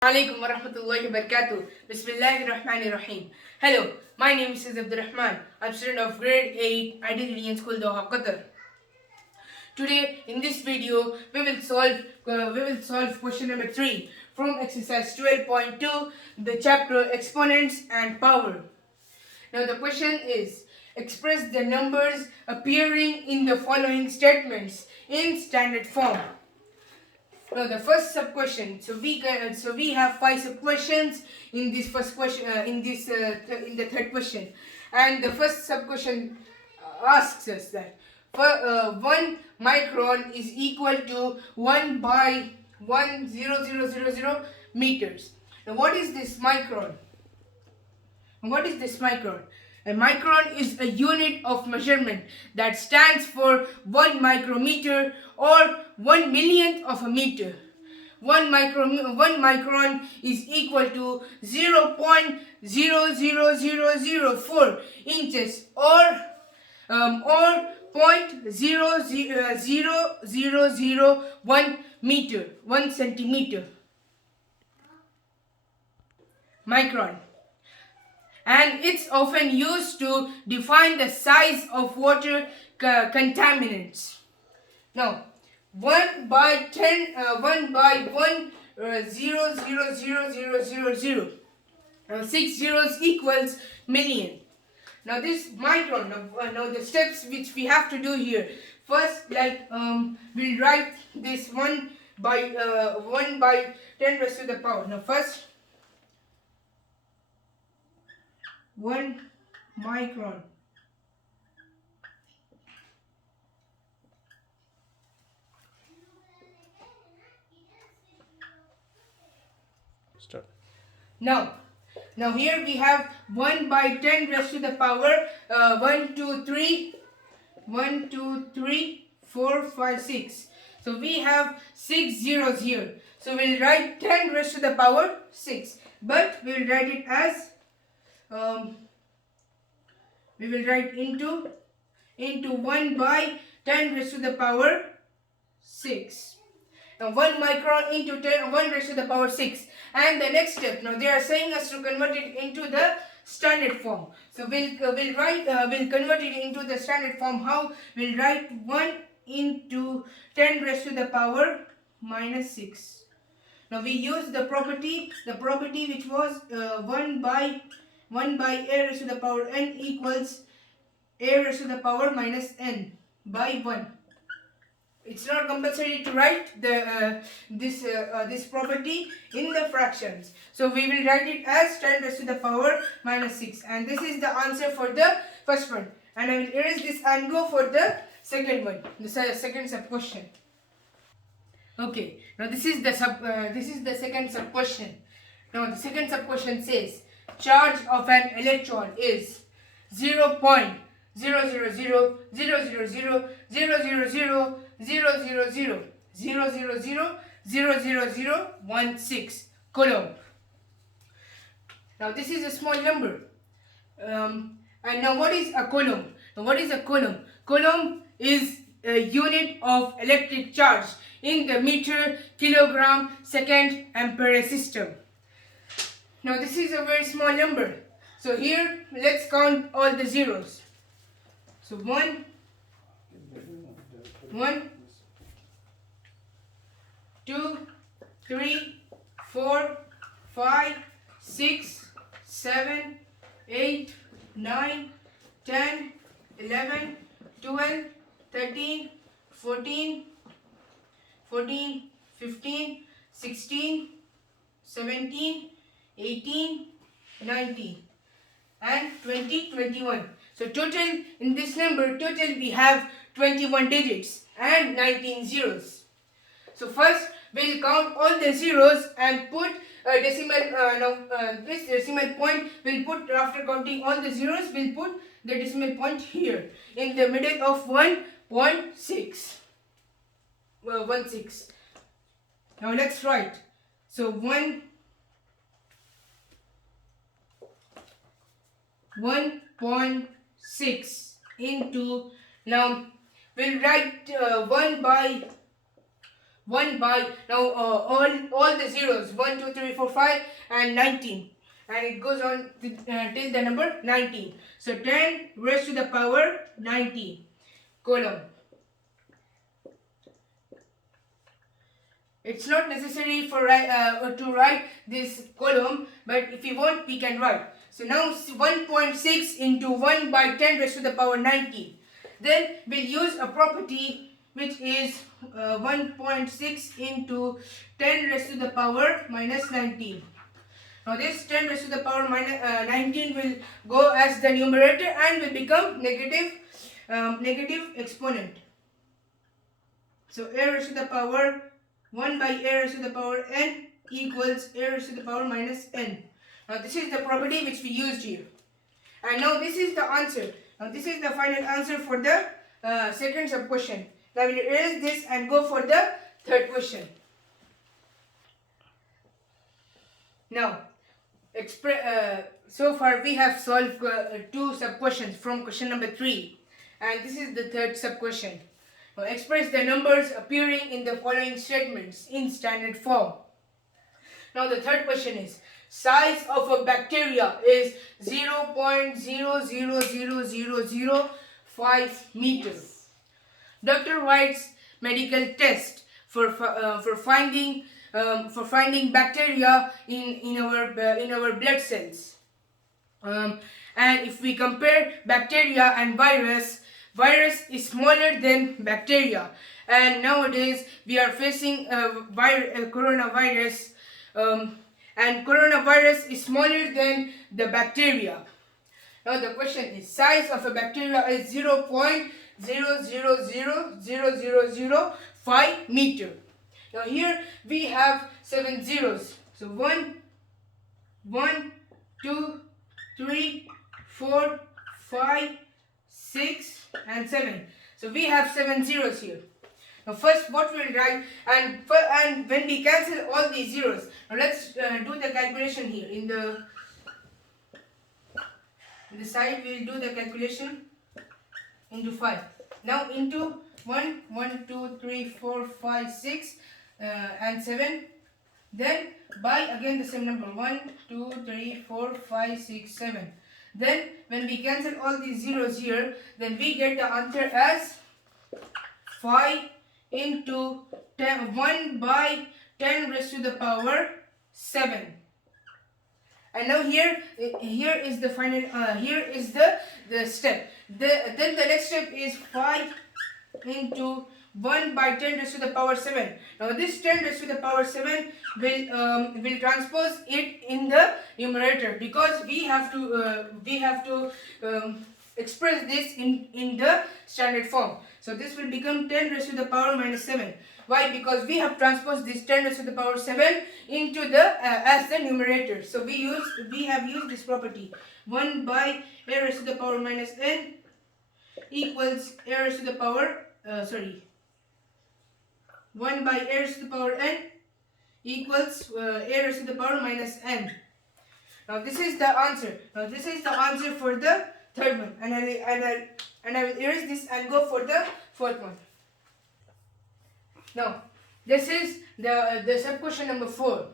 Alaikum warahmatullahi wabarakatuh. Bismillahirrahmanirrahim. Hello, my name is Syed Rahman. I'm a student of grade 8 Ideal Indian School, Doha, Qatar. Today, in this video, we will solve question number 3 from exercise 12.2, the chapter Exponents and Power. Now the question is, express the numbers appearing in the following statements in standard form. Now the first sub question. So we have 5 sub questions in this first question. In the third question, and the first sub question asks us that 1 micron is equal to 1 by 1,0,0,0,0 meters. Now what is this micron? What is this micron? A micron is a unit of measurement that stands for 1 micrometer or 1 millionth of a meter. 1 micron is equal to 0.00004 inches or 0.00001 meter, 1 centimeter. Micron. And it's often used to define the size of water contaminants. Now, 1 by 10, 1 by 1, 0.00000. 6 zeros equals million. Now this micron, now the steps which we have to do here. First, we'll write this 1 by 10 raised to the power. Now first, 1 micron. Start. Now here we have 1 by 10 raised to the power 1, 2, 3, 4, 5, 6. So we have 6 zeros here. So we'll write 10 raised to the power 6. But we'll write it as we will write into 1 by 10 raised to the power 6. Now 1 micron into 1 raised to the power 6. And the next step, now they are saying us to convert it into the standard form. So we'll convert it into the standard form. How? We'll write 1 into 10 raised to the power minus 6. Now we use the property which was 1 by a raised to the power n equals a raised to the power minus n by 1. It's not compulsory to write this property in the fractions. So we will write it as 10 raised to the power minus 6. And this is the answer for the first one. And I will erase this and go for the second one, the second sub question. Okay. Now this is the second sub question. Now the second sub question says charge of an electron is 0.00000000000000016 coulomb. Now this is a small number. And now what is a coulomb? Now what is a coulomb? Coulomb is a unit of electric charge in the meter, kilogram, second, ampere system. Now this is a very small number. So here let's count all the zeros. So 1, 2, 3, 4, 5, 6, 7, 8, 9, 10, 11, 12, 13, 14, 15, 16, 17, 18, 19 and 20, 21. So total in this number, we have 21 digits and 19 zeros. So first we'll count all the zeros and put a decimal, this decimal point we'll put after counting all the zeros, we'll put the decimal point here in the middle of 1.6. Well, 1.6. Now let's write. So 1.6 into, now we'll write 1 by 1 by, now all the zeros, 1, 2, 3, 4, 5 and 19, and it goes on till the number 19. So 10 raised to the power 19 column. It's not necessary for to write this column, but if you want we can write. So now 1.6 into 1 by 10 raised to the power 19. Then we'll use a property which is 1.6 into 10 raised to the power minus 19. Now this 10 raised to the power minus 19 will go as the numerator and will become negative exponent. So a raised to the power 1 by a raised to the power n equals a raised to the power minus n. Now this is the property which we used here. And now this is the answer. Now this is the final answer for the second sub question. Now we'll erase this and go for the third question. Now, so far we have solved two sub questions from question number 3, and this is the third sub question. Now express the numbers appearing in the following statements in standard form. Now the third question is, size of a bacteria is 0.000005 meters. Doctor writes medical test for finding bacteria in our blood cells. And if we compare bacteria and virus is smaller than bacteria, and nowadays we are facing coronavirus, and coronavirus is smaller than the bacteria. Now the question is, size of a bacteria is 0.000005 meter. Now here we have 7 zeros. So 1, 2, 3, 4, 5, 6 and 7. So we have 7 zeros here. Now first what we'll write, and when we cancel all these zeros, now let's do the calculation here. In the side we'll do the calculation into 5. Now into 1, 2, 3, 4, 5, 6 and 7. Then by again the same number, 1, 2, 3, 4, 5, 6, 7. Then when we cancel all these zeros here, then we get the answer as 5 into 1 by 10 raised to the power 7. And now here is the final here is the step. Then the next step is 5 into 1 by 10 raised to the power 7. Now this 10 raised to the power 7 will transpose it in the numerator, because we have to express this in the standard form. So this will become 10 raised to the power minus 7. Why? Because we have transposed this 10 raised to the power 7 into the as the numerator. So we have used this property. 1 by a raised to the power minus n equals a raised to the power 1 by a raised to the power n equals a raised to the power minus n. Now this is the answer. Now this is the answer for the third one, and I will erase this and go for the fourth one. Now this is the sub question number 4.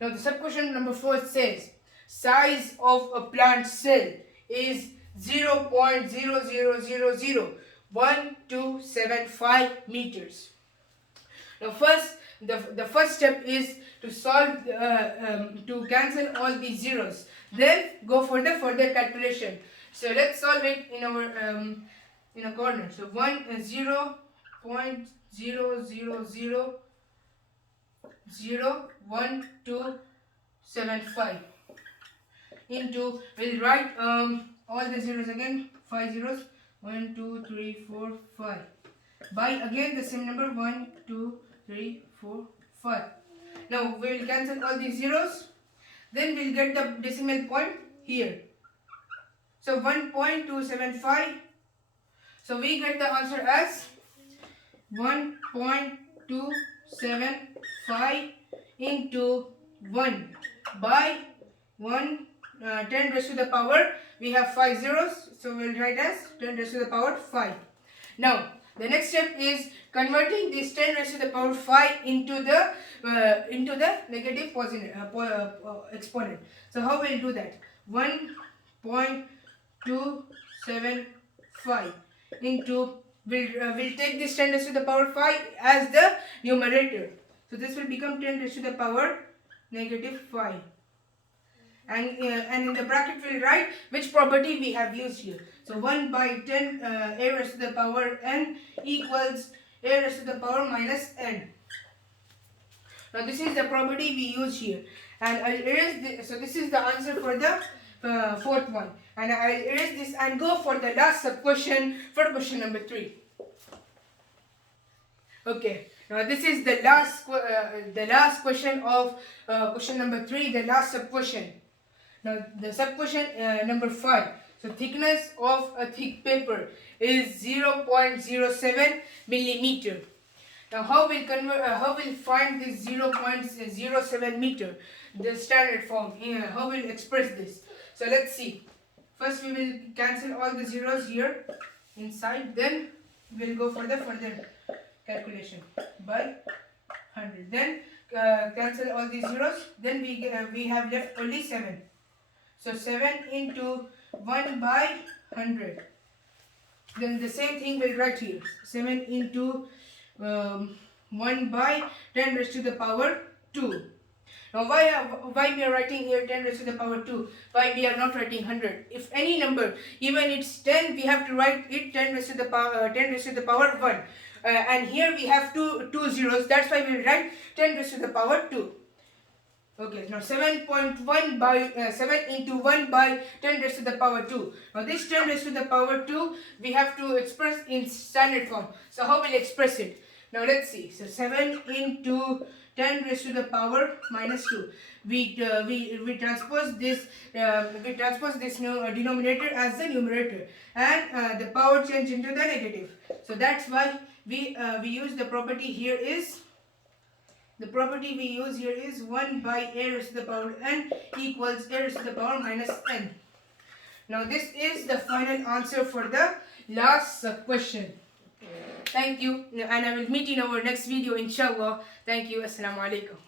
Now the sub question number 4 says, size of a plant cell is 0.00001275 meters. Now first, the first step is to solve to cancel all these zeros. Then go for the further calculation. So let's solve it in our in a corner. So 0.00001275 into, we'll write all the zeros again, 5 zeros, 1, 2, 3, 4, 5. By again the same number, 1, 2, 3, 4, 5. Now we will cancel all these zeros. Then we'll get the decimal point here. So 1.275. So we get the answer as 1.275 into 1 by 10 raised to the power. We have 5 zeros, so we'll write as 10 raised to the power 5. Now The next step is converting this 10 raised to the power 5 into the negative positive exponent. So how we'll do that? 1.275 into we'll take this 10 raised to the power 5 as the numerator. So this will become 10 raised to the power negative 5. And in the bracket we'll write which property we have used here. So 1 by 10 a raised to the power n equals a raised to the power minus n. Now this is the property we use here, and I'll erase this. So this is the answer for the fourth one, and I'll erase this and go for the last sub question for question number 3. Okay, now this is the last question of question number 3, the last sub question. Now the sub question number 5. So thickness of a thick paper is 0.07 millimeter. Now how we'll find this 0.07 meter, the standard form here, how we'll express this. So let's see. First we will cancel all the zeros here inside, then we'll go for the further calculation by 100. Then cancel all these zeros, then we have left only 7. So 7 into 1 by 100. Then the same thing we'll write here. 7 into 1 by 10 raised to the power 2. Now why we are writing here 10 raised to the power 2? Why we are not writing 100? If any number, even it's 10, we have to write it 10 raised to the power 1. And here we have two zeros. That's why we will write 10 raised to the power 2. Okay, now 7.1 by 7 into 1 by 10 raised to the power 2. Now this 10 raised to the power 2 we have to express in standard form. So how will we express it? Now let's see. So 7 into 10 raised to the power minus 2. We transpose this denominator as the numerator, and the power change into the negative. So that's why we use the property here is. The property we use here is 1 by a raised to the power n equals a raised to the power minus n. Now this is the final answer for the last question. Thank you, and I will meet in our next video inshallah. Thank you. Assalamu alaikum.